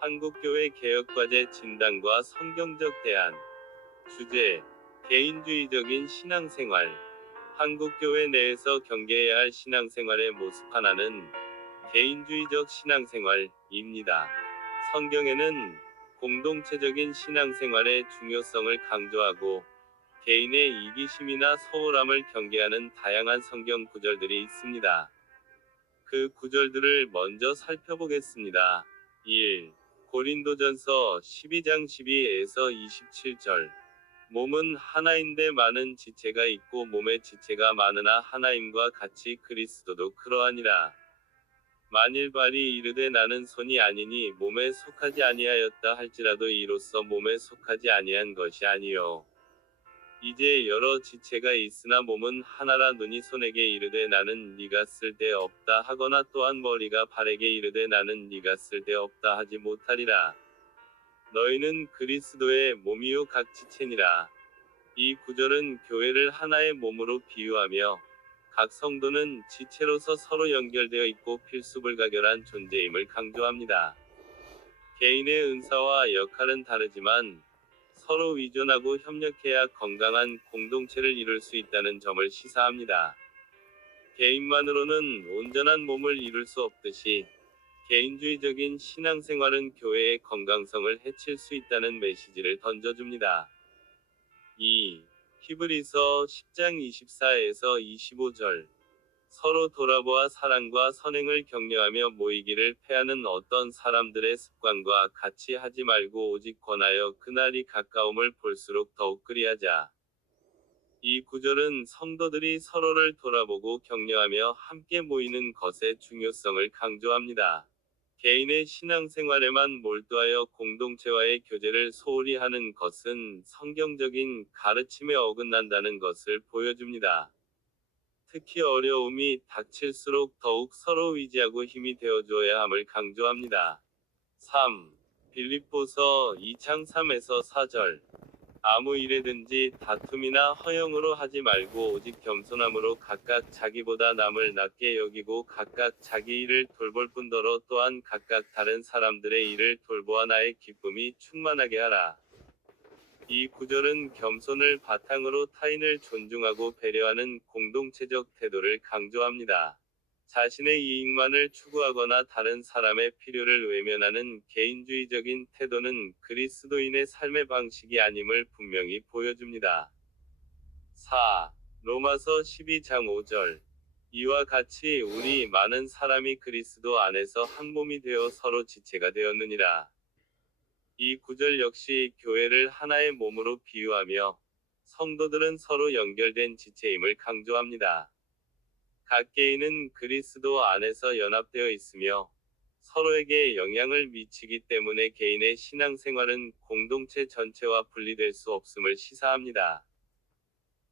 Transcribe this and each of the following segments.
한국교회 개혁과제 진단과 성경적 대안. 주제: 개인주의적인 신앙생활. 한국교회 내에서 경계해야 할 신앙생활의 모습 하나는 개인주의적 신앙생활입니다. 성경에는 공동체적인 신앙생활의 중요성을 강조하고 개인의 이기심이나 소홀함을 경계하는 다양한 성경 구절들이 있습니다. 그 구절들을 먼저 살펴보겠습니다. 1. 고린도전서 12장 12에서 27절. 몸은 하나인데 많은 지체가 있고 몸의 지체가 많으나 하나임과 같이 그리스도도 그러하니라. 만일 발이 이르되 나는 손이 아니니 몸에 속하지 아니하였다 할지라도 이로써 몸에 속하지 아니한 것이 아니요 이제 여러 지체가 있으나 몸은 하나라. 눈이 손에게 이르되 나는 네가 쓸데 없다 하거나 또한 머리가 발에게 이르되 나는 네가 쓸데 없다 하지 못하리라. 너희는 그리스도의 몸이요 각 지체니라. 이 구절은 교회를 하나의 몸으로 비유하며 각 성도는 지체로서 서로 연결되어 있고 필수불가결한 존재임을 강조합니다. 개인의 은사와 역할은 다르지만 서로 의존하고 협력해야 건강한 공동체를 이룰 수 있다는 점을 시사합니다. 개인만으로는 온전한 몸을 이룰 수 없듯이 개인주의적인 신앙생활은 교회의 건강성을 해칠 수 있다는 메시지를 던져줍니다. 2. 히브리서 10장 24에서 25절. 서로 돌아보아 사랑과 선행을 격려하며 모이기를 패하는 어떤 사람들의 습관과 같이 하지 말고 오직 권하여 그날이 가까움을 볼수록 더욱 그리하자. 이 구절은 성도들이 서로를 돌아보고 격려하며 함께 모이는 것의 중요성을 강조합니다. 개인의 신앙생활에만 몰두하여 공동체와의 교제를 소홀히 하는 것은 성경적인 가르침에 어긋난다는 것을 보여줍니다. 특히 어려움이 닥칠수록 더욱 서로 의지하고 힘이 되어줘야 함을 강조합니다. 3. 빌립보서 2장 3에서 4절. 아무 일에든지 다툼이나 허영으로 하지 말고 오직 겸손함으로 각각 자기보다 남을 낮게 여기고 각각 자기 일을 돌볼 뿐더러 또한 각각 다른 사람들의 일을 돌보아 나의 기쁨이 충만하게 하라. 이 구절은 겸손을 바탕으로 타인을 존중하고 배려하는 공동체적 태도를 강조합니다. 자신의 이익만을 추구하거나 다른 사람의 필요를 외면하는 개인주의적인 태도는 그리스도인의 삶의 방식이 아님을 분명히 보여줍니다. 4. 로마서 12장 5절. 이와 같이 우리 많은 사람이 그리스도 안에서 한 몸이 되어 서로 지체가 되었느니라. 이 구절 역시 교회를 하나의 몸으로 비유하며 성도들은 서로 연결된 지체임을 강조합니다. 각 개인은 그리스도 안에서 연합되어 있으며 서로에게 영향을 미치기 때문에 개인의 신앙생활은 공동체 전체와 분리될 수 없음을 시사합니다.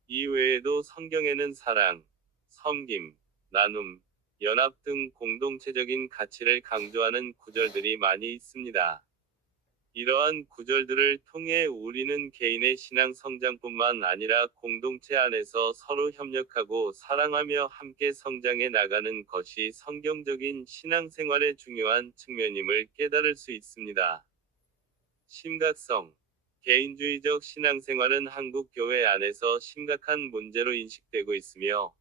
이 외에도 성경에는 사랑, 섬김, 나눔, 연합 등 공동체적인 가치를 강조하는 구절들이 많이 있습니다. 이러한 구절들을 통해 우리는 개인의 신앙 성장뿐만 아니라 공동체 안에서 서로 협력하고 사랑하며 함께 성장해 나가는 것이 성경적인 신앙생활의 중요한 측면임을 깨달을 수 있습니다. 심각성. 개인주의적 신앙생활은 한국 교회 안에서 심각한 문제로 인식되고 있으며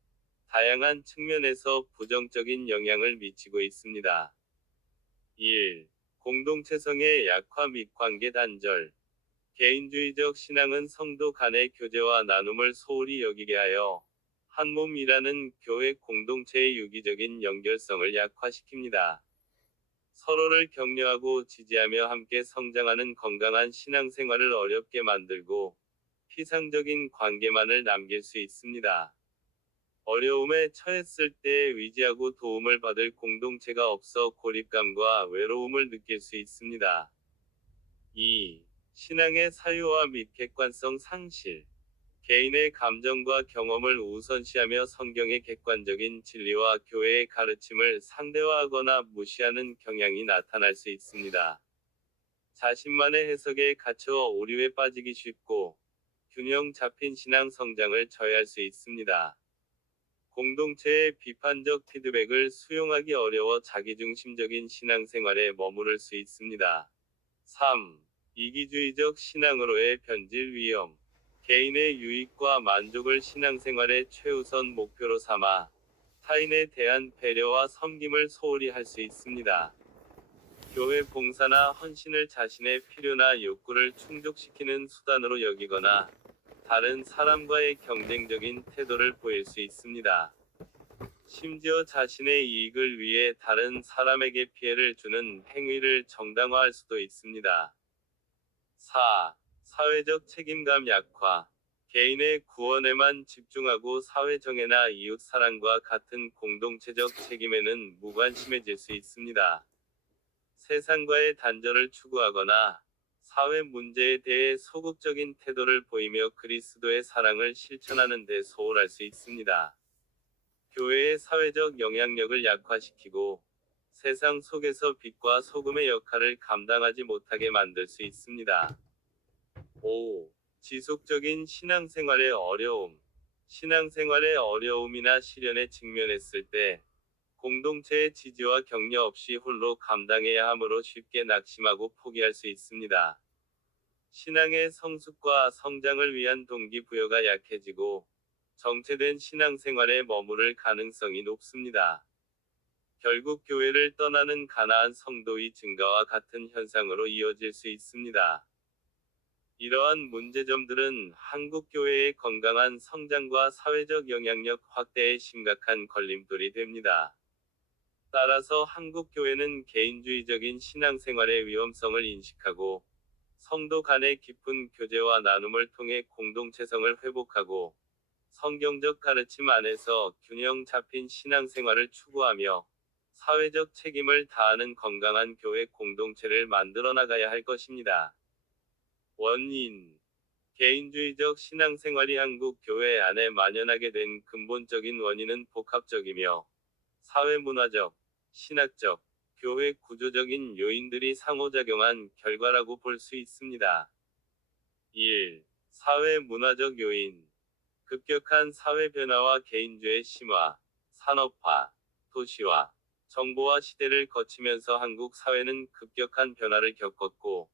다양한 측면에서 부정적인 영향을 미치고 있습니다. 1. 공동체성의 약화 및 관계 단절. 개인주의적 신앙은 성도 간의 교제와 나눔을 소홀히 여기게 하여 한 몸이라는 교회 공동체의 유기적인 연결성을 약화시킵니다. 서로를 격려하고 지지하며 함께 성장하는 건강한 신앙생활을 어렵게 만들고 피상적인 관계만을 남길 수 있습니다. 어려움에 처했을 때 의지하고 도움을 받을 공동체가 없어 고립감과 외로움을 느낄 수 있습니다. 2. 신앙의 사유화 및 객관성 상실. 개인의 감정과 경험을 우선시하며 성경의 객관적인 진리와 교회의 가르침을 상대화하거나 무시하는 경향이 나타날 수 있습니다. 자신만의 해석에 갇혀 오류에 빠지기 쉽고 균형 잡힌 신앙 성장을 저해할 수 있습니다. 공동체의 비판적 피드백을 수용하기 어려워 자기중심적인 신앙생활에 머무를 수 있습니다. 3. 이기주의적 신앙으로의 변질 위험. 개인의 유익과 만족을 신앙생활의 최우선 목표로 삼아 타인에 대한 배려와 섬김을 소홀히 할 수 있습니다. 교회 봉사나 헌신을 자신의 필요나 욕구를 충족시키는 수단으로 여기거나 다른 사람과의 경쟁적인 태도를 보일 수 있습니다. 심지어 자신의 이익을 위해 다른 사람에게 피해를 주는 행위를 정당화할 수도 있습니다. 4. 사회적 책임감 약화. 개인의 구원에만 집중하고 사회정의나 이웃사랑과 같은 공동체적 책임에는 무관심해질 수 있습니다. 세상과의 단절을 추구하거나 사회 문제에 대해 소극적인 태도를 보이며 그리스도의 사랑을 실천하는 데 소홀할 수 있습니다. 교회의 사회적 영향력을 약화시키고 세상 속에서 빛과 소금의 역할을 감당하지 못하게 만들 수 있습니다. 5. 지속적인 신앙생활의 어려움. 신앙생활의 어려움이나 시련에 직면했을 때 공동체의 지지와 격려 없이 홀로 감당해야 하므로 쉽게 낙심하고 포기할 수 있습니다. 신앙의 성숙과 성장을 위한 동기부여가 약해지고 정체된 신앙생활에 머무를 가능성이 높습니다. 결국 교회를 떠나는 가나안 성도의 증가와 같은 현상으로 이어질 수 있습니다. 이러한 문제점들은 한국 교회의 건강한 성장과 사회적 영향력 확대에 심각한 걸림돌이 됩니다. 따라서 한국 교회는 개인주의적인 신앙생활의 위험성을 인식하고 성도 간의 깊은 교제와 나눔을 통해 공동체성을 회복하고 성경적 가르침 안에서 균형 잡힌 신앙생활을 추구하며 사회적 책임을 다하는 건강한 교회 공동체를 만들어 나가야 할 것입니다. 원인. 개인주의적 신앙생활이 한국 교회 안에 만연하게 된 근본적인 원인은 복합적이며 사회문화적, 신학적, 교회 구조적인 요인들이 상호작용한 결과라고 볼 수 있습니다. 1. 사회문화적 요인. 급격한 사회 변화와 개인주의 심화, 산업화, 도시화, 정보화 시대를 거치면서 한국 사회는 급격한 변화를 겪었고,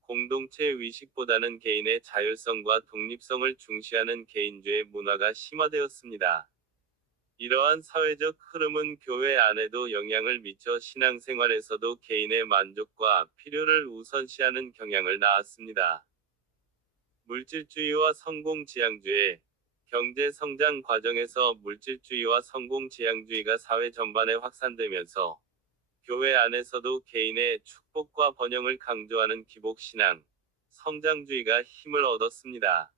공동체 의식보다는 개인의 자율성과 독립성을 중시하는 개인주의 문화가 심화되었습니다. 이러한 사회적 흐름은 교회 안에도 영향을 미쳐 신앙생활에서도 개인의 만족과 필요를 우선시하는 경향을 낳았습니다. 물질주의와 성공지향주의. 경제 성장 과정에서 물질주의와 성공지향주의가 사회 전반에 확산되면서 교회 안에서도 개인의 축복과 번영을 강조하는 기복신앙, 성장주의가 힘을 얻었습니다.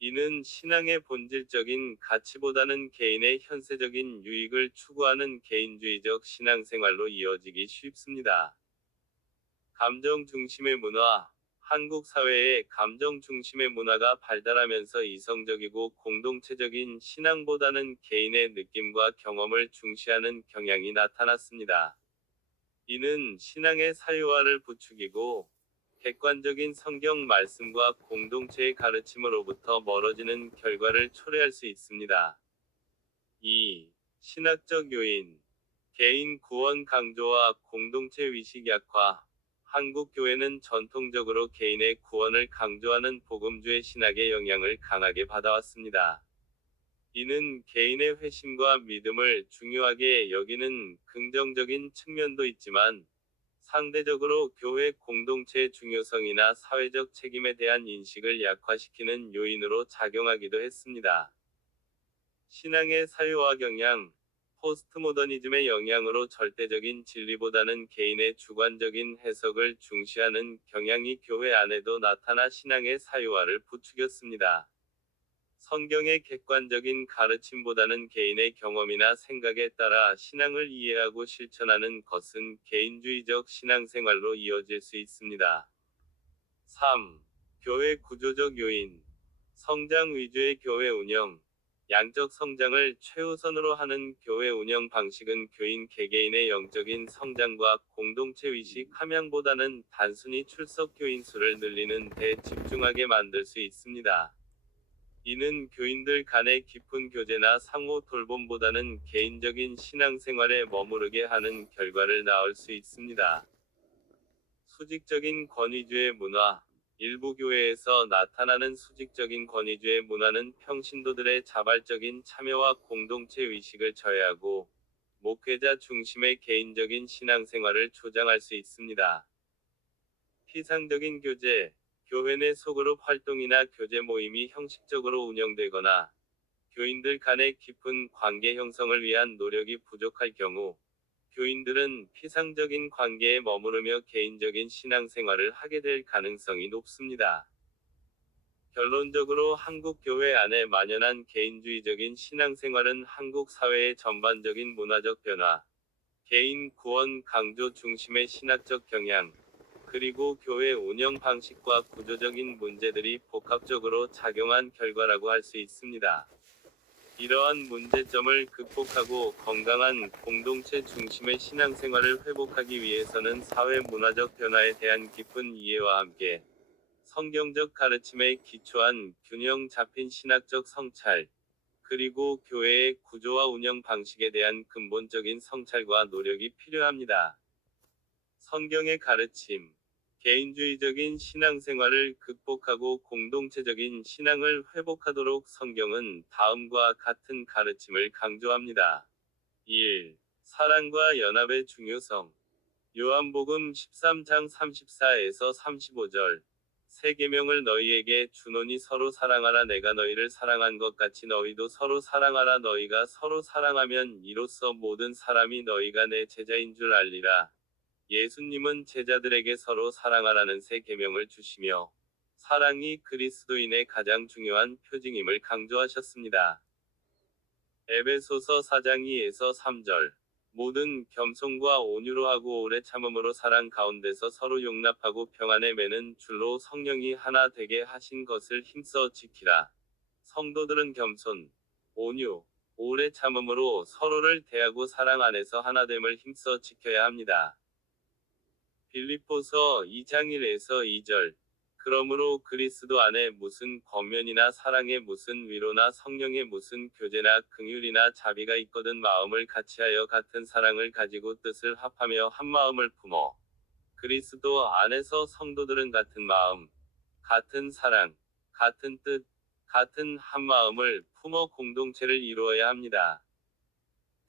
이는 신앙의 본질적인 가치보다는 개인의 현세적인 유익을 추구하는 개인주의적 신앙생활로 이어지기 쉽습니다. 감정 중심의 문화. 한국 사회에 감정 중심의 문화가 발달하면서 이성적이고 공동체적인 신앙보다는 개인의 느낌과 경험을 중시하는 경향이 나타났습니다. 이는 신앙의 사유화를 부추기고 객관적인 성경 말씀과 공동체의 가르침으로부터 멀어지는 결과를 초래할 수 있습니다. 2. 신학적 요인. 개인 구원 강조와 공동체 위식 약화. 한국 교회는 전통적으로 개인의 구원을 강조하는 복음주의 신학의 영향을 강하게 받아왔습니다. 이는 개인의 회심과 믿음을 중요하게 여기는 긍정적인 측면도 있지만, 상대적으로 교회 공동체의 중요성이나 사회적 책임에 대한 인식을 약화시키는 요인으로 작용하기도 했습니다. 신앙의 사유화 경향. 포스트모더니즘의 영향으로 절대적인 진리보다는 개인의 주관적인 해석을 중시하는 경향이 교회 안에도 나타나 신앙의 사유화를 부추겼습니다. 성경의 객관적인 가르침보다는 개인의 경험이나 생각에 따라 신앙을 이해하고 실천하는 것은 개인주의적 신앙생활로 이어질 수 있습니다. 3. 교회 구조적 요인. 성장 위주의 교회 운영. 양적 성장을 최우선으로 하는 교회 운영 방식은 교인 개개인의 영적인 성장과 공동체 의식 함양보다는 단순히 출석 교인 수를 늘리는 데 집중하게 만들 수 있습니다. 이는 교인들 간의 깊은 교제나 상호 돌봄보다는 개인적인 신앙생활에 머무르게 하는 결과를 낳을 수 있습니다. 수직적인 권위주의 문화. 일부 교회에서 나타나는 수직적인 권위주의 문화는 평신도들의 자발적인 참여와 공동체 의식을 저해하고 목회자 중심의 개인적인 신앙생활을 조장할 수 있습니다. 피상적인 교제. 교회 내 소그룹 활동이나 교제 모임이 형식적으로 운영되거나 교인들 간의 깊은 관계 형성을 위한 노력이 부족할 경우 교인들은 피상적인 관계에 머무르며 개인적인 신앙생활을 하게 될 가능성이 높습니다. 결론적으로 한국 교회 안에 만연한 개인주의적인 신앙생활은 한국 사회의 전반적인 문화적 변화, 개인 구원 강조 중심의 신학적 경향, 그리고 교회 운영 방식과 구조적인 문제들이 복합적으로 작용한 결과라고 할 수 있습니다. 이러한 문제점을 극복하고 건강한 공동체 중심의 신앙생활을 회복하기 위해서는 사회 문화적 변화에 대한 깊은 이해와 함께 성경적 가르침에 기초한 균형 잡힌 신학적 성찰, 그리고 교회의 구조와 운영 방식에 대한 근본적인 성찰과 노력이 필요합니다. 성경의 가르침. 개인주의적인 신앙생활을 극복하고 공동체적인 신앙을 회복하도록 성경은 다음과 같은 가르침을 강조합니다. 1. 사랑과 연합의 중요성. 요한복음 13장 34에서 35절. 새 계명을 너희에게 주노니 서로 사랑하라. 내가 너희를 사랑한 것 같이 너희도 서로 사랑하라. 너희가 서로 사랑하면 이로써 모든 사람이 너희가 내 제자인 줄 알리라. 예수님은 제자들에게 서로 사랑하라는 새 계명을 주시며 사랑이 그리스도인의 가장 중요한 표징임을 강조하셨습니다. 에베소서 4장 2에서 3절. 모든 겸손과 온유로 하고 오래 참음으로 사랑 가운데서 서로 용납하고 평안에 매는 줄로 성령이 하나 되게 하신 것을 힘써 지키라. 성도들은 겸손, 온유, 오래 참음으로 서로를 대하고 사랑 안에서 하나됨을 힘써 지켜야 합니다. 빌립보서 2장 1에서 2절. 그러므로 그리스도 안에 무슨 권면이나 사랑에 무슨 위로나 성령에 무슨 교제나 긍휼이나 자비가 있거든 마음을 같이하여 같은 사랑을 가지고 뜻을 합하며 한 마음을 품어 그리스도 안에서 성도들은 같은 마음, 같은 사랑, 같은 뜻, 같은 한 마음을 품어 공동체를 이루어야 합니다.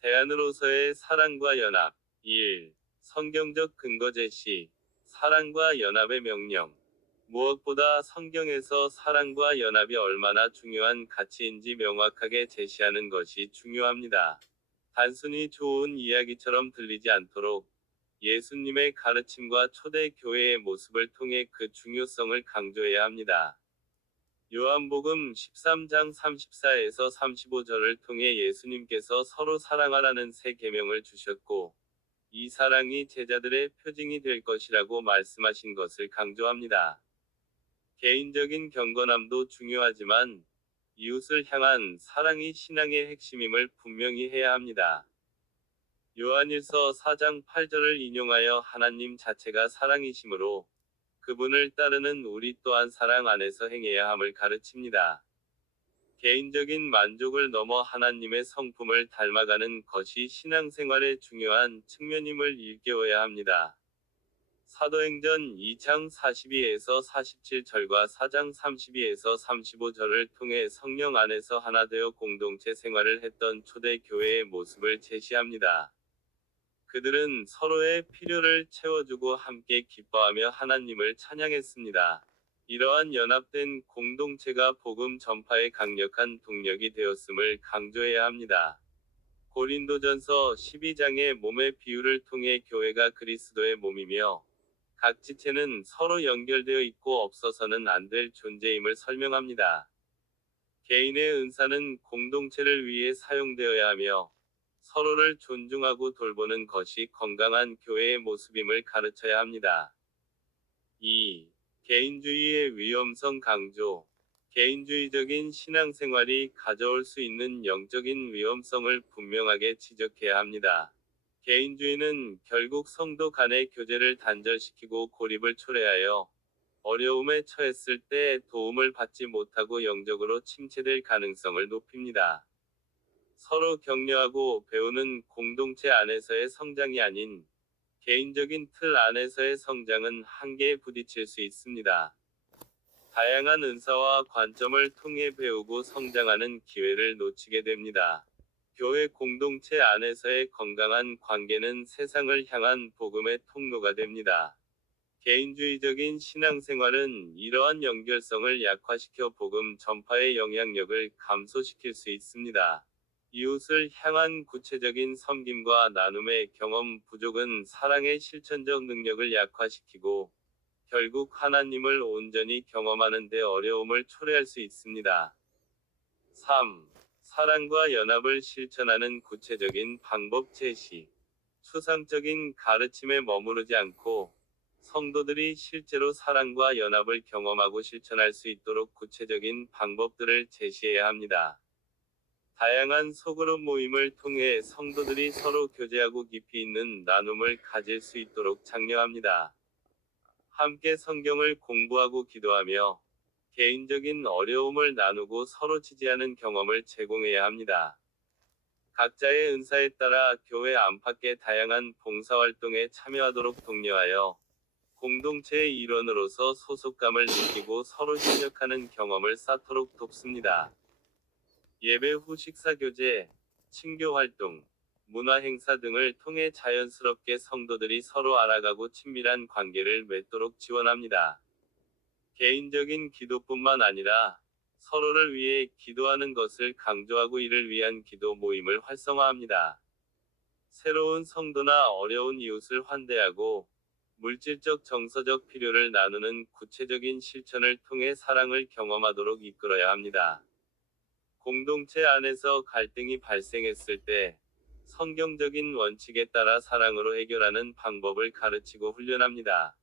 대안으로서의 사랑과 연합. 1. 성경적 근거 제시. 사랑과 연합의 명령. 무엇보다 성경에서 사랑과 연합이 얼마나 중요한 가치인지 명확하게 제시하는 것이 중요합니다. 단순히 좋은 이야기처럼 들리지 않도록 예수님의 가르침과 초대 교회의 모습을 통해 그 중요성을 강조해야 합니다. 요한복음 13장 34에서 35절을 통해 예수님께서 서로 사랑하라는 새 계명을 주셨고 이 사랑이 제자들의 표징이 될 것이라고 말씀하신 것을 강조합니다. 개인적인 경건함도 중요하지만 이웃을 향한 사랑이 신앙의 핵심임을 분명히 해야 합니다. 요한일서 4장 8절을 인용하여 하나님 자체가 사랑이시므로 그분을 따르는 우리 또한 사랑 안에서 행해야 함을 가르칩니다. 개인적인 만족을 넘어 하나님의 성품을 닮아가는 것이 신앙생활의 중요한 측면임을 일깨워야 합니다. 사도행전 2장 42에서 47절과 4장 32에서 35절을 통해 성령 안에서 하나 되어 공동체 생활을 했던 초대 교회의 모습을 제시합니다. 그들은 서로의 필요를 채워주고 함께 기뻐하며 하나님을 찬양했습니다. 이러한 연합된 공동체가 복음 전파의 강력한 동력이 되었음을 강조해야 합니다. 고린도전서 12장의 몸의 비유를 통해 교회가 그리스도의 몸이며 각 지체는 서로 연결되어 있고 없어서는 안 될 존재임을 설명합니다. 개인의 은사는 공동체를 위해 사용되어야 하며 서로를 존중하고 돌보는 것이 건강한 교회의 모습임을 가르쳐야 합니다. 2. 개인주의의 위험성 강조. 개인주의적인 신앙생활이 가져올 수 있는 영적인 위험성을 분명하게 지적해야 합니다. 개인주의는 결국 성도 간의 교제를 단절시키고 고립을 초래하여 어려움에 처했을 때 도움을 받지 못하고 영적으로 침체될 가능성을 높입니다. 서로 격려하고 배우는 공동체 안에서의 성장이 아닌 개인적인 틀 안에서의 성장은 한계에 부딪힐 수 있습니다. 다양한 은사와 관점을 통해 배우고 성장하는 기회를 놓치게 됩니다. 교회 공동체 안에서의 건강한 관계는 세상을 향한 복음의 통로가 됩니다. 개인주의적인 신앙생활은 이러한 연결성을 약화시켜 복음 전파의 영향력을 감소시킬 수 있습니다. 이웃을 향한 구체적인 섬김과 나눔의 경험 부족은 사랑의 실천적 능력을 약화시키고 결국 하나님을 온전히 경험하는 데 어려움을 초래할 수 있습니다. 3. 사랑과 연합을 실천하는 구체적인 방법 제시. 추상적인 가르침에 머무르지 않고 성도들이 실제로 사랑과 연합을 경험하고 실천할 수 있도록 구체적인 방법들을 제시해야 합니다. 다양한 소그룹 모임을 통해 성도들이 서로 교제하고 깊이 있는 나눔을 가질 수 있도록 장려합니다. 함께 성경을 공부하고 기도하며 개인적인 어려움을 나누고 서로 지지하는 경험을 제공해야 합니다. 각자의 은사에 따라 교회 안팎의 다양한 봉사활동에 참여하도록 독려하여 공동체의 일원으로서 소속감을 느끼고 서로 협력하는 경험을 쌓도록 돕습니다. 예배 후 식사교제, 친교활동, 문화행사 등을 통해 자연스럽게 성도들이 서로 알아가고 친밀한 관계를 맺도록 지원합니다. 개인적인 기도뿐만 아니라 서로를 위해 기도하는 것을 강조하고 이를 위한 기도 모임을 활성화합니다. 새로운 성도나 어려운 이웃을 환대하고 물질적 정서적 필요를 나누는 구체적인 실천을 통해 사랑을 경험하도록 이끌어야 합니다. 공동체 안에서 갈등이 발생했을 때 성경적인 원칙에 따라 사랑으로 해결하는 방법을 가르치고 훈련합니다.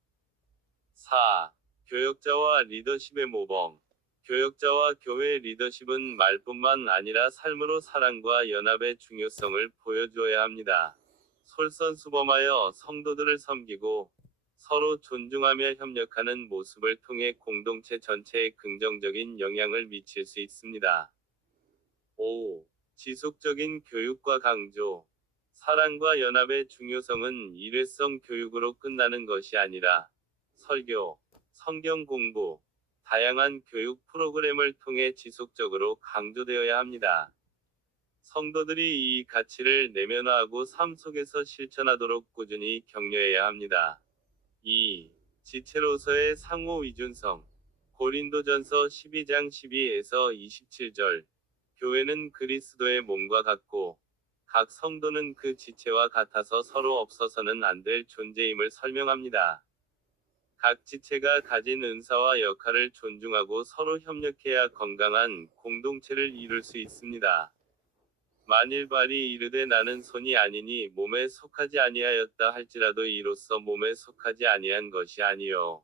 4. 교역자와 리더십의 모범. 교역자와 교회 리더십은 말뿐만 아니라 삶으로 사랑과 연합의 중요성을 보여주어야 합니다. 솔선수범하여 성도들을 섬기고 서로 존중하며 협력하는 모습을 통해 공동체 전체에 긍정적인 영향을 미칠 수 있습니다. 5. 지속적인 교육과 강조. 사랑과 연합의 중요성은 일회성 교육으로 끝나는 것이 아니라 설교, 성경 공부, 다양한 교육 프로그램을 통해 지속적으로 강조되어야 합니다. 성도들이 이 가치를 내면화하고 삶 속에서 실천하도록 꾸준히 격려해야 합니다. 2. 지체로서의 상호 위준성. 고린도전서 12장 12에서 27절. 교회는 그리스도의 몸과 같고 각 성도는 그 지체와 같아서 서로 없어서는 안 될 존재임을 설명합니다. 각 지체가 가진 은사와 역할을 존중하고 서로 협력해야 건강한 공동체를 이룰 수 있습니다. 만일 발이 이르되 나는 손이 아니니 몸에 속하지 아니하였다 할지라도 이로써 몸에 속하지 아니한 것이 아니요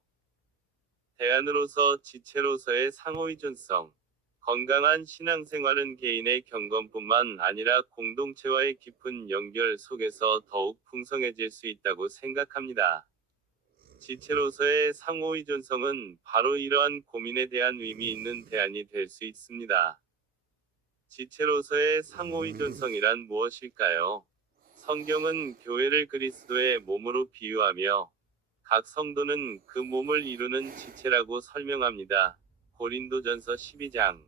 대안으로서 지체로서의 상호의존성. 건강한 신앙생활은 개인의 경건뿐만 아니라 공동체와의 깊은 연결 속에서 더욱 풍성해질 수 있다고 생각합니다. 지체로서의 상호의존성은 바로 이러한 고민에 대한 의미 있는 대안이 될 수 있습니다. 지체로서의 상호의존성이란 무엇일까요? 성경은 교회를 그리스도의 몸으로 비유하며 각 성도는 그 몸을 이루는 지체라고 설명합니다. 고린도전서 12장.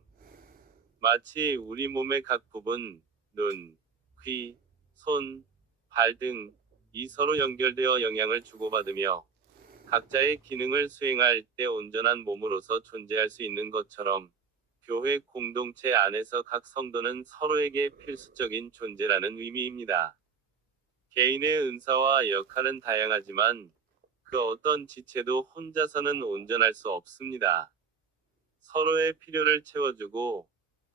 마치 우리 몸의 각 부분, 눈, 귀, 손, 발 등이 서로 연결되어 영향을 주고받으며 각자의 기능을 수행할 때 온전한 몸으로서 존재할 수 있는 것처럼 교회 공동체 안에서 각 성도는 서로에게 필수적인 존재라는 의미입니다. 개인의 은사와 역할은 다양하지만 그 어떤 지체도 혼자서는 온전할 수 없습니다. 서로의 필요를 채워주고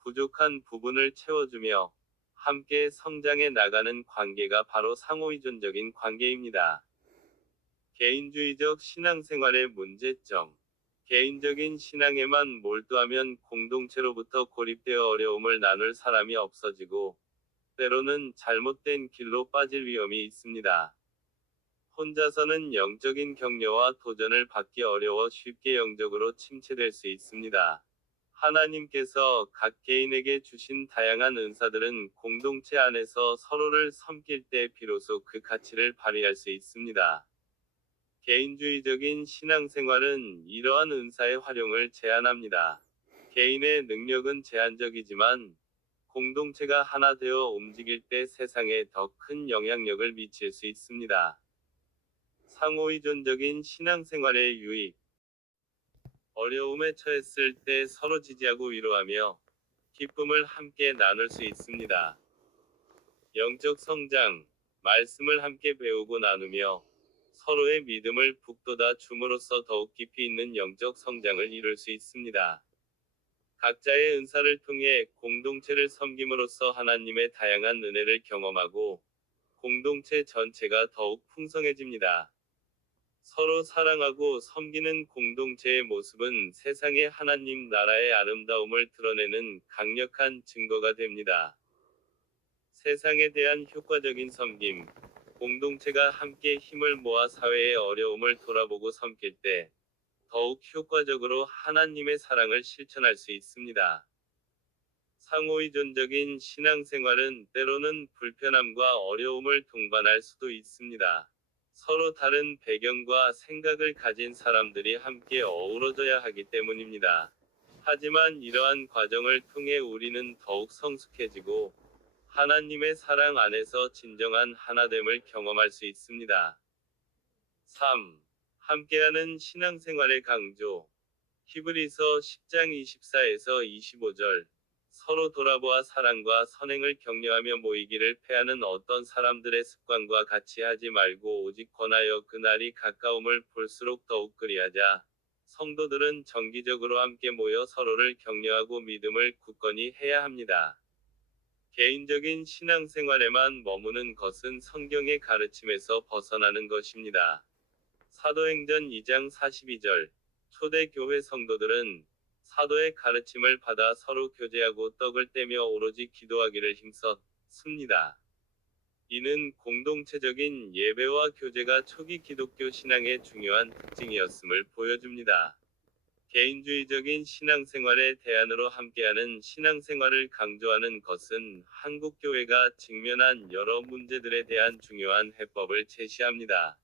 부족한 부분을 채워주며 함께 성장해 나가는 관계가 바로 상호의존적인 관계입니다. 개인주의적 신앙생활의 문제점. 개인적인 신앙에만 몰두하면 공동체로부터 고립되어 어려움을 나눌 사람이 없어지고 때로는 잘못된 길로 빠질 위험이 있습니다. 혼자서는 영적인 격려와 도전을 받기 어려워 쉽게 영적으로 침체될 수 있습니다. 하나님께서 각 개인에게 주신 다양한 은사들은 공동체 안에서 서로를 섬길 때 비로소 그 가치를 발휘할 수 있습니다. 개인주의적인 신앙생활은 이러한 은사의 활용을 제한합니다. 개인의 능력은 제한적이지만 공동체가 하나 되어 움직일 때 세상에 더 큰 영향력을 미칠 수 있습니다. 상호의존적인 신앙생활의 유익. 어려움에 처했을 때 서로 지지하고 위로하며 기쁨을 함께 나눌 수 있습니다. 영적 성장. 말씀을 함께 배우고 나누며 서로의 믿음을 북돋아 줌으로써 더욱 깊이 있는 영적 성장을 이룰 수 있습니다. 각자의 은사를 통해 공동체를 섬김으로써 하나님의 다양한 은혜를 경험하고 공동체 전체가 더욱 풍성해집니다. 서로 사랑하고 섬기는 공동체의 모습은 세상에 하나님 나라의 아름다움을 드러내는 강력한 증거가 됩니다. 세상에 대한 효과적인 섬김. 공동체가 함께 힘을 모아 사회의 어려움을 돌아보고 섬길 때 더욱 효과적으로 하나님의 사랑을 실천할 수 있습니다. 상호의존적인 신앙생활은 때로는 불편함과 어려움을 동반할 수도 있습니다. 서로 다른 배경과 생각을 가진 사람들이 함께 어우러져야 하기 때문입니다. 하지만 이러한 과정을 통해 우리는 더욱 성숙해지고 하나님의 사랑 안에서 진정한 하나됨을 경험할 수 있습니다. 3. 함께하는 신앙생활의 강조. 히브리서 10장 24에서 25절. 서로 돌아보아 사랑과 선행을 격려하며 모이기를 패하는 어떤 사람들의 습관과 같이 하지 말고 오직 권하여 그날이 가까움을 볼수록 더욱 그리하자. 성도들은 정기적으로 함께 모여 서로를 격려하고 믿음을 굳건히 해야 합니다. 개인적인 신앙생활에만 머무는 것은 성경의 가르침에서 벗어나는 것입니다. 사도행전 2장 42절. 초대 교회 성도들은 사도의 가르침을 받아 서로 교제하고 떡을 떼며 오로지 기도하기를 힘썼습니다. 이는 공동체적인 예배와 교제가 초기 기독교 신앙의 중요한 특징이었음을 보여줍니다. 개인주의적인 신앙생활의 대안으로 함께하는 신앙생활을 강조하는 것은 한국 교회가 직면한 여러 문제들에 대한 중요한 해법을 제시합니다.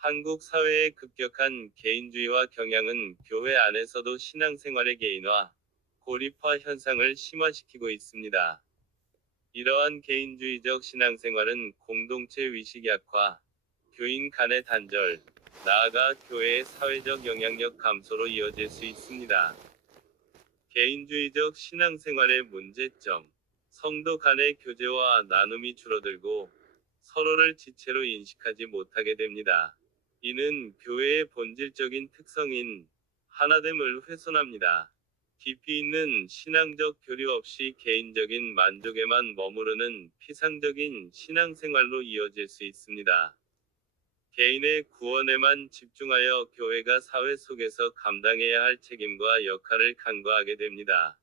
한국 사회의 급격한 개인주의와 경향은 교회 안에서도 신앙생활의 개인화, 고립화 현상을 심화시키고 있습니다. 이러한 개인주의적 신앙생활은 공동체 위식 약화, 교인 간의 단절, 나아가 교회의 사회적 영향력 감소로 이어질 수 있습니다. 개인주의적 신앙생활의 문제점. 성도 간의 교제와 나눔이 줄어들고 서로를 지체로 인식하지 못하게 됩니다. 이는 교회의 본질적인 특성인 하나됨을 훼손합니다. 깊이 있는 신앙적 교류 없이 개인적인 만족에만 머무르는 피상적인 신앙생활로 이어질 수 있습니다. 개인의 구원에만 집중하여 교회가 사회 속에서 감당해야 할 책임과 역할을 간과하게 됩니다.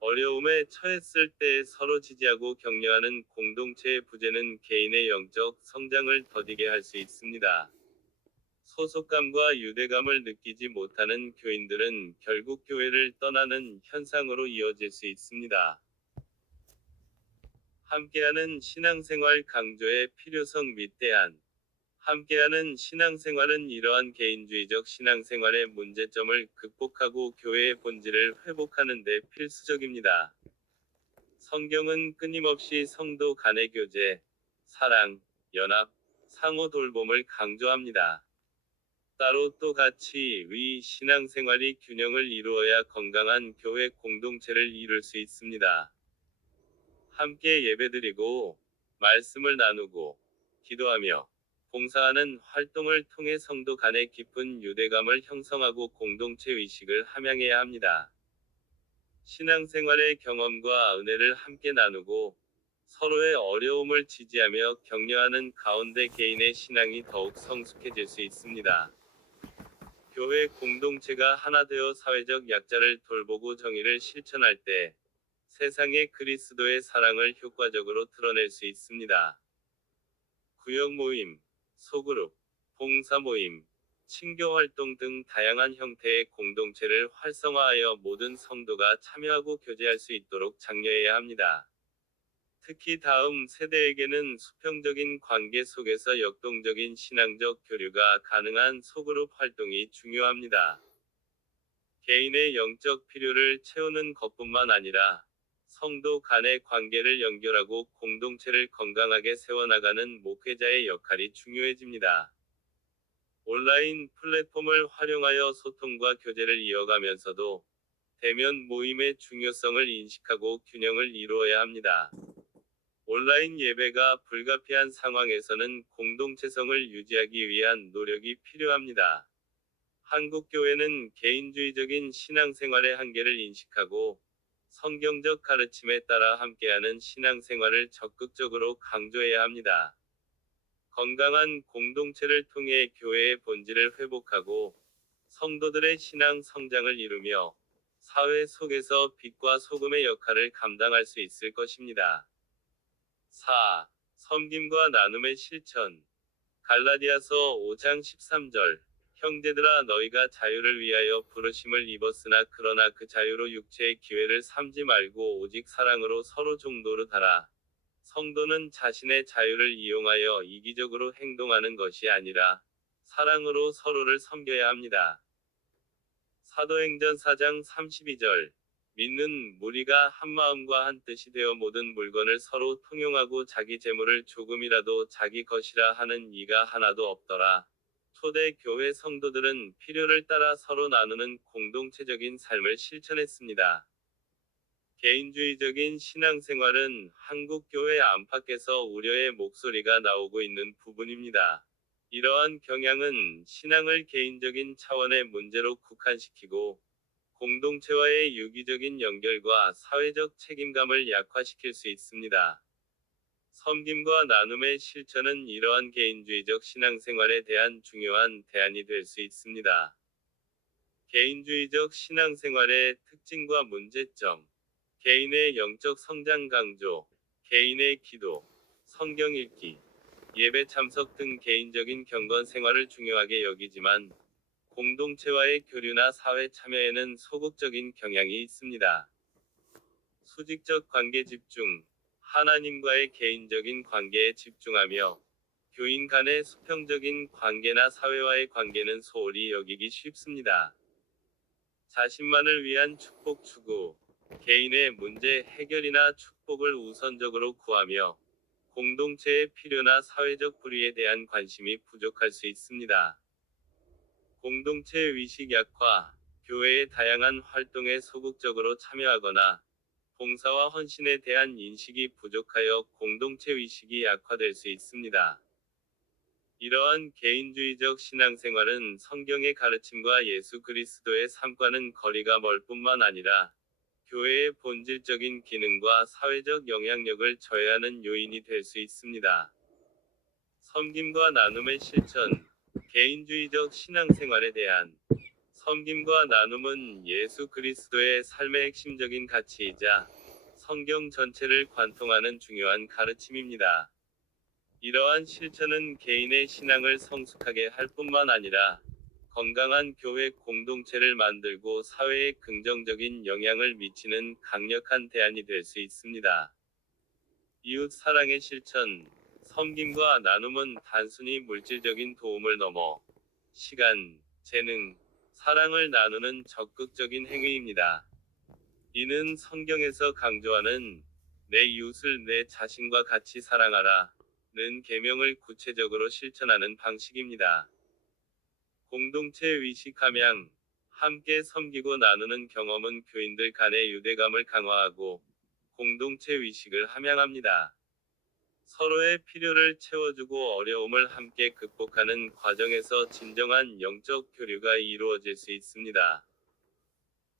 어려움에 처했을 때 서로 지지하고 격려하는 공동체의 부재는 개인의 영적 성장을 더디게 할 수 있습니다. 소속감과 유대감을 느끼지 못하는 교인들은 결국 교회를 떠나는 현상으로 이어질 수 있습니다. 함께하는 신앙생활 강조의 필요성 및 대안. 함께하는 신앙생활은 이러한 개인주의적 신앙생활의 문제점을 극복하고 교회의 본질을 회복하는 데 필수적입니다. 성경은 끊임없이 성도 간의 교제, 사랑, 연합, 상호 돌봄을 강조합니다. 따로 또 같이 위 신앙생활이 균형을 이루어야 건강한 교회 공동체를 이룰 수 있습니다. 함께 예배드리고 말씀을 나누고 기도하며 봉사하는 활동을 통해 성도 간의 깊은 유대감을 형성하고 공동체 의식을 함양해야 합니다. 신앙생활의 경험과 은혜를 함께 나누고 서로의 어려움을 지지하며 격려하는 가운데 개인의 신앙이 더욱 성숙해질 수 있습니다. 교회 공동체가 하나 되어 사회적 약자를 돌보고 정의를 실천할 때 세상에 그리스도의 사랑을 효과적으로 드러낼 수 있습니다. 구역 모임, 소그룹, 봉사 모임, 친교 활동 등 다양한 형태의 공동체를 활성화하여 모든 성도가 참여하고 교제할 수 있도록 장려해야 합니다. 특히 다음 세대에게는 수평적인 관계 속에서 역동적인 신앙적 교류가 가능한 소그룹 활동이 중요합니다. 개인의 영적 필요를 채우는 것뿐만 아니라 성도 간의 관계를 연결하고 공동체를 건강하게 세워나가는 목회자의 역할이 중요해집니다. 온라인 플랫폼을 활용하여 소통과 교제를 이어가면서도 대면 모임의 중요성을 인식하고 균형을 이루어야 합니다. 온라인 예배가 불가피한 상황에서는 공동체성을 유지하기 위한 노력이 필요합니다. 한국교회는 개인주의적인 신앙생활의 한계를 인식하고 성경적 가르침에 따라 함께하는 신앙생활을 적극적으로 강조해야 합니다. 건강한 공동체를 통해 교회의 본질을 회복하고 성도들의 신앙 성장을 이루며 사회 속에서 빛과 소금의 역할을 감당할 수 있을 것입니다. 4. 섬김과 나눔의 실천. 갈라디아서 5장 13절. 형제들아 너희가 자유를 위하여 부르심을 입었으나 그러나 그 자유로 육체의 기회를 삼지 말고 오직 사랑으로 서로 종노릇하라. 성도는 자신의 자유를 이용하여 이기적으로 행동하는 것이 아니라 사랑으로 서로를 섬겨야 합니다. 사도행전 4장 32절. 믿는 무리가 한 마음과 한 뜻이 되어 모든 물건을 서로 통용하고 자기 재물을 조금이라도 자기 것이라 하는 이가 하나도 없더라. 초대 교회 성도들은 필요를 따라 서로 나누는 공동체적인 삶을 실천했습니다. 개인주의적인 신앙생활은 한국 교회 안팎에서 우려의 목소리가 나오고 있는 부분입니다. 이러한 경향은 신앙을 개인적인 차원의 문제로 국한시키고 공동체와의 유기적인 연결과 사회적 책임감을 약화시킬 수 있습니다. 섬김과 나눔의 실천은 이러한 개인주의적 신앙생활에 대한 중요한 대안이 될 수 있습니다. 개인주의적 신앙생활의 특징과 문제점. 개인의 영적 성장 강조, 개인의 기도, 성경 읽기, 예배 참석 등 개인적인 경건 생활을 중요하게 여기지만 공동체와의 교류나 사회 참여에는 소극적인 경향이 있습니다. 수직적 관계 집중, 하나님과의 개인적인 관계에 집중하며 교인 간의 수평적인 관계나 사회와의 관계는 소홀히 여기기 쉽습니다. 자신만을 위한 축복 추구, 개인의 문제 해결이나 축복을 우선적으로 구하며 공동체의 필요나 사회적 불의에 대한 관심이 부족할 수 있습니다. 공동체 의식 약화, 교회의 다양한 활동에 소극적으로 참여하거나 봉사와 헌신에 대한 인식이 부족하여 공동체 의식이 약화될 수 있습니다. 이러한 개인주의적 신앙생활은 성경의 가르침과 예수 그리스도의 삶과는 거리가 멀 뿐만 아니라 교회의 본질적인 기능과 사회적 영향력을 저해하는 요인이 될 수 있습니다. 섬김과 나눔의 실천, 개인주의적 신앙생활에 대한 섬김과 나눔은 예수 그리스도의 삶의 핵심적인 가치이자 성경 전체를 관통하는 중요한 가르침입니다. 이러한 실천은 개인의 신앙을 성숙하게 할 뿐만 아니라 건강한 교회 공동체를 만들고 사회에 긍정적인 영향을 미치는 강력한 대안이 될 수 있습니다. 이웃 사랑의 실천, 섬김과 나눔은 단순히 물질적인 도움을 넘어 시간, 재능, 사랑을 나누는 적극적인 행위입니다. 이는 성경에서 강조하는 내 이웃을 내 자신과 같이 사랑하라 는 계명을 구체적으로 실천하는 방식입니다. 공동체 의식 함양, 함께 섬기고 나누는 경험은 교인들 간의 유대감을 강화하고 공동체 의식을 함양합니다. 서로의 필요를 채워주고 어려움을 함께 극복하는 과정에서 진정한 영적 교류가 이루어질 수 있습니다.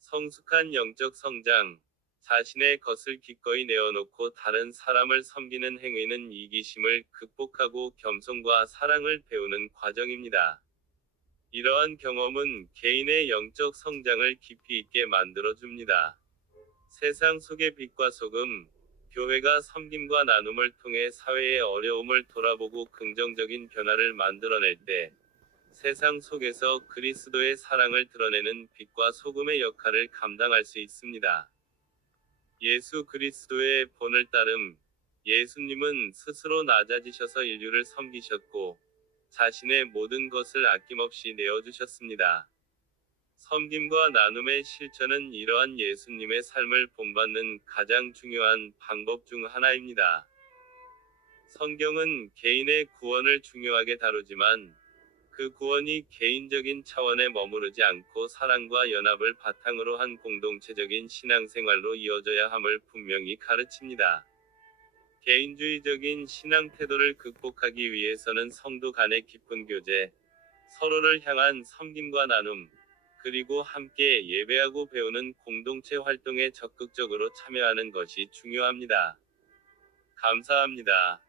성숙한 영적 성장, 자신의 것을 기꺼이 내어놓고 다른 사람을 섬기는 행위는 이기심을 극복하고 겸손과 사랑을 배우는 과정입니다. 이러한 경험은 개인의 영적 성장을 깊이 있게 만들어줍니다. 세상 속의 빛과 소금, 교회가 섬김과 나눔을 통해 사회의 어려움을 돌아보고 긍정적인 변화를 만들어낼 때 세상 속에서 그리스도의 사랑을 드러내는 빛과 소금의 역할을 감당할 수 있습니다. 예수 그리스도의 본을 따름 예수님은 스스로 낮아지셔서 인류를 섬기셨고 자신의 모든 것을 아낌없이 내어주셨습니다. 섬김과 나눔의 실천은 이러한 예수님의 삶을 본받는 가장 중요한 방법 중 하나입니다. 성경은 개인의 구원을 중요하게 다루지만 그 구원이 개인적인 차원에 머무르지 않고 사랑과 연합을 바탕으로 한 공동체적인 신앙생활로 이어져야 함을 분명히 가르칩니다. 개인주의적인 신앙 태도를 극복하기 위해서는 성도 간의 깊은 교제, 서로를 향한 섬김과 나눔, 그리고 함께 예배하고 배우는 공동체 활동에 적극적으로 참여하는 것이 중요합니다. 감사합니다.